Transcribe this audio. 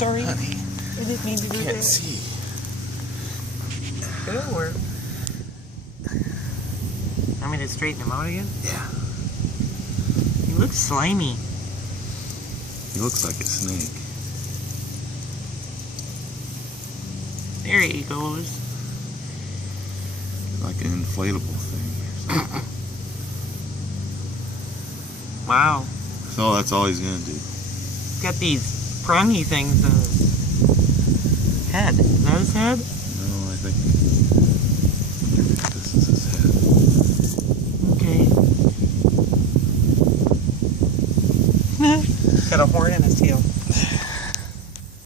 sorry. Honey, I didn't mean to do that. I can't see. It'll work. Want me to straighten him out again? Yeah. He looks slimy. He looks like a snake. There he goes. Like an inflatable thing or something. Wow. So that's all he's gonna do. Got these prongy things on his head. Is that his head? No, I think this is his head. Okay. Got a horn in his tail.